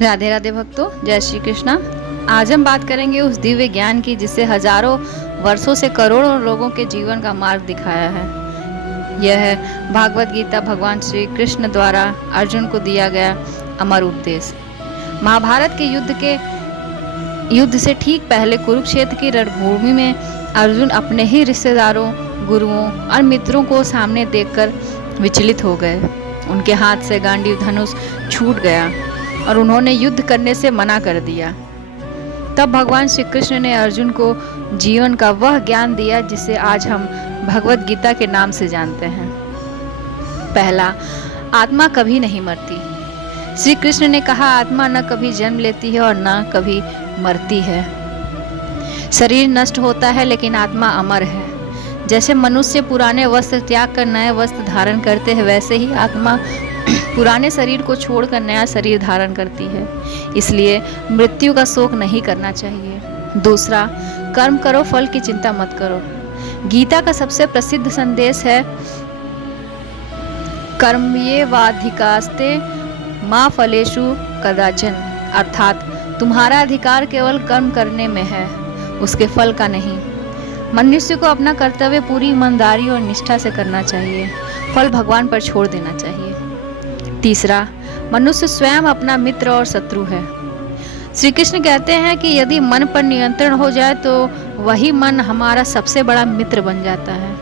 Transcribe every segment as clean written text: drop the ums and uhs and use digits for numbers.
राधे राधे भक्तों, जय श्री कृष्णा। आज हम बात करेंगे उस दिव्य ज्ञान की जिससे हजारों वर्षों से करोड़ों लोगों के जीवन का मार्ग दिखाया है। यह है भागवत गीता, भगवान श्री कृष्ण द्वारा अर्जुन को दिया गया अमर उपदेश। महाभारत के युद्ध से ठीक पहले कुरुक्षेत्र की रणभूमि में अर्जुन अपने ही रिश्तेदारों, गुरुओं और मित्रों को सामने देखकर विचलित हो गए। उनके हाथ से गांडीव धनुष छूट गया और उन्होंने युद्ध करने से मना कर दिया। तब भगवान श्री कृष्ण ने अर्जुन को जीवन का वह ज्ञान दिया जिसे आज हम भगवत गीता के नाम से जानते हैं। पहला, आत्मा कभी नहीं मरती। श्री कृष्ण ने कहा, आत्मा न कभी जन्म लेती है और न कभी मरती है। शरीर नष्ट होता है लेकिन आत्मा अमर है। जैसे मनुष्य पुराने वस्त्र त्याग कर नए वस्त्र धारण करते हैं, वैसे ही आत्मा पुराने शरीर को छोड़कर नया शरीर धारण करती है। इसलिए मृत्यु का शोक नहीं करना चाहिए। दूसरा, कर्म करो, फल की चिंता मत करो। गीता का सबसे प्रसिद्ध संदेश है, कर्मण्येवाधिकारस्ते मा फलेषु कदाचन, अर्थात तुम्हारा अधिकार केवल कर्म करने में है, उसके फल का नहीं। मनुष्य को अपना कर्तव्य पूरी ईमानदारी और निष्ठा से करना चाहिए, फल भगवान पर छोड़ देना चाहिए। तीसरा, मनुष्य स्वयं अपना मित्र और शत्रु है। श्री कृष्ण कहते हैं कि यदि मन पर नियंत्रण हो जाए तो वही मन हमारा सबसे बड़ा मित्र बन जाता है,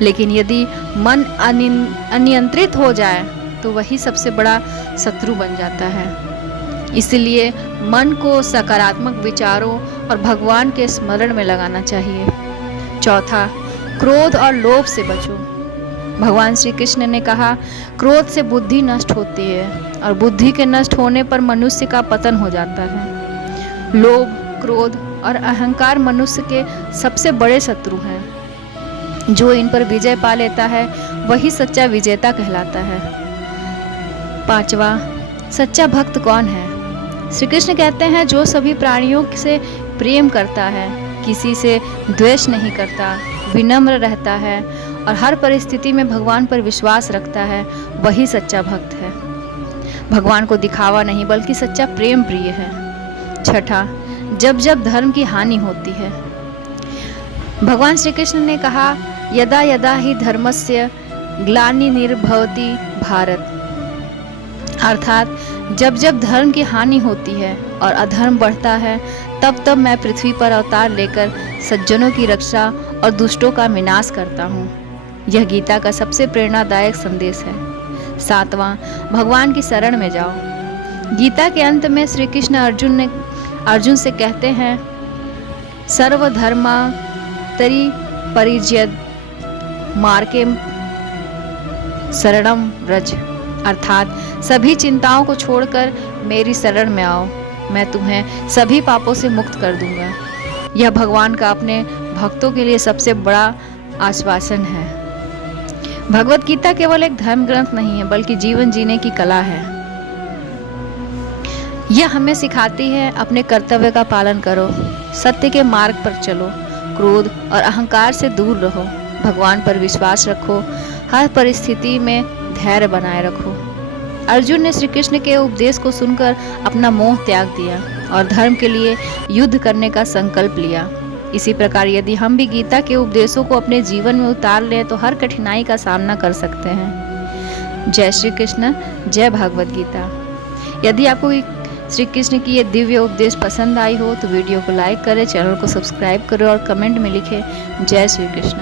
लेकिन यदि मन अनियंत्रित हो जाए तो वही सबसे बड़ा शत्रु बन जाता है। इसलिए मन को सकारात्मक विचारों और भगवान के स्मरण में लगाना चाहिए। चौथा, क्रोध और लोभ से बचो। भगवान श्री कृष्ण ने कहा, क्रोध से बुद्धि नष्ट होती है और बुद्धि के नष्ट होने पर मनुष्य का पतन हो जाता है। लोभ, क्रोध और अहंकार मनुष्य के सबसे बड़े शत्रु हैं। जो इन पर विजय पा लेता है वही सच्चा विजेता कहलाता है। पांचवा, सच्चा भक्त कौन है? श्री कृष्ण कहते हैं, जो सभी प्राणियों से प्रेम करता है, किसी से द्वेष नहीं करता, विनम्र रहता है और हर परिस्थिति में भगवान पर विश्वास रखता है, वही सच्चा भक्त है। भगवान को दिखावा नहीं बल्कि सच्चा प्रेम प्रिय है। छठा, जब जब धर्म की हानि होती है। भगवान श्री कृष्ण ने कहा, यदा यदा ही धर्मस्य ग्लानिर्भवति भारत, अर्थात जब जब धर्म की हानि होती है और अधर्म बढ़ता है, तब तब मैं पृथ्वी पर अवतार लेकर सज्जनों की रक्षा और दुष्टों का विनाश करता हूँ। यह गीता का सबसे प्रेरणादायक संदेश है। सातवां, भगवान की शरण में जाओ। गीता के अंत में श्री कृष्ण अर्जुन से कहते हैं, सर्वधर्मा तरि परित्यज्य मार्गेण शरणं व्रज, अर्थात सभी चिंताओं को छोड़कर मेरी शरण में आओ, मैं तुम्हें सभी पापों से मुक्त कर दूंगा। यह भगवान का अपने भक्तों के लिए सबसे बड़ा आश्वासन है। भगवत गीता केवल एक धर्म ग्रंथ नहीं है बल्कि जीवन जीने की कला है। यह हमें सिखाती है, अपने कर्तव्य का पालन करो, सत्य के मार्ग पर चलो, क्रोध और अहंकार से दूर रहो, भगवान पर विश्वास रखो, हर परिस्थिति में धैर्य बनाए रखो। अर्जुन ने श्री कृष्ण के उपदेश को सुनकर अपना मोह त्याग दिया और धर्म के लिए युद्ध करने का संकल्प लिया। इसी प्रकार यदि हम भी गीता के उपदेशों को अपने जीवन में उतार लें तो हर कठिनाई का सामना कर सकते हैं। जय श्री कृष्ण, जय भागवत गीता। यदि आपको श्री कृष्ण की ये दिव्य उपदेश पसंद आई हो तो वीडियो को लाइक करें, चैनल को सब्सक्राइब करें और कमेंट में लिखें जय श्री कृष्ण।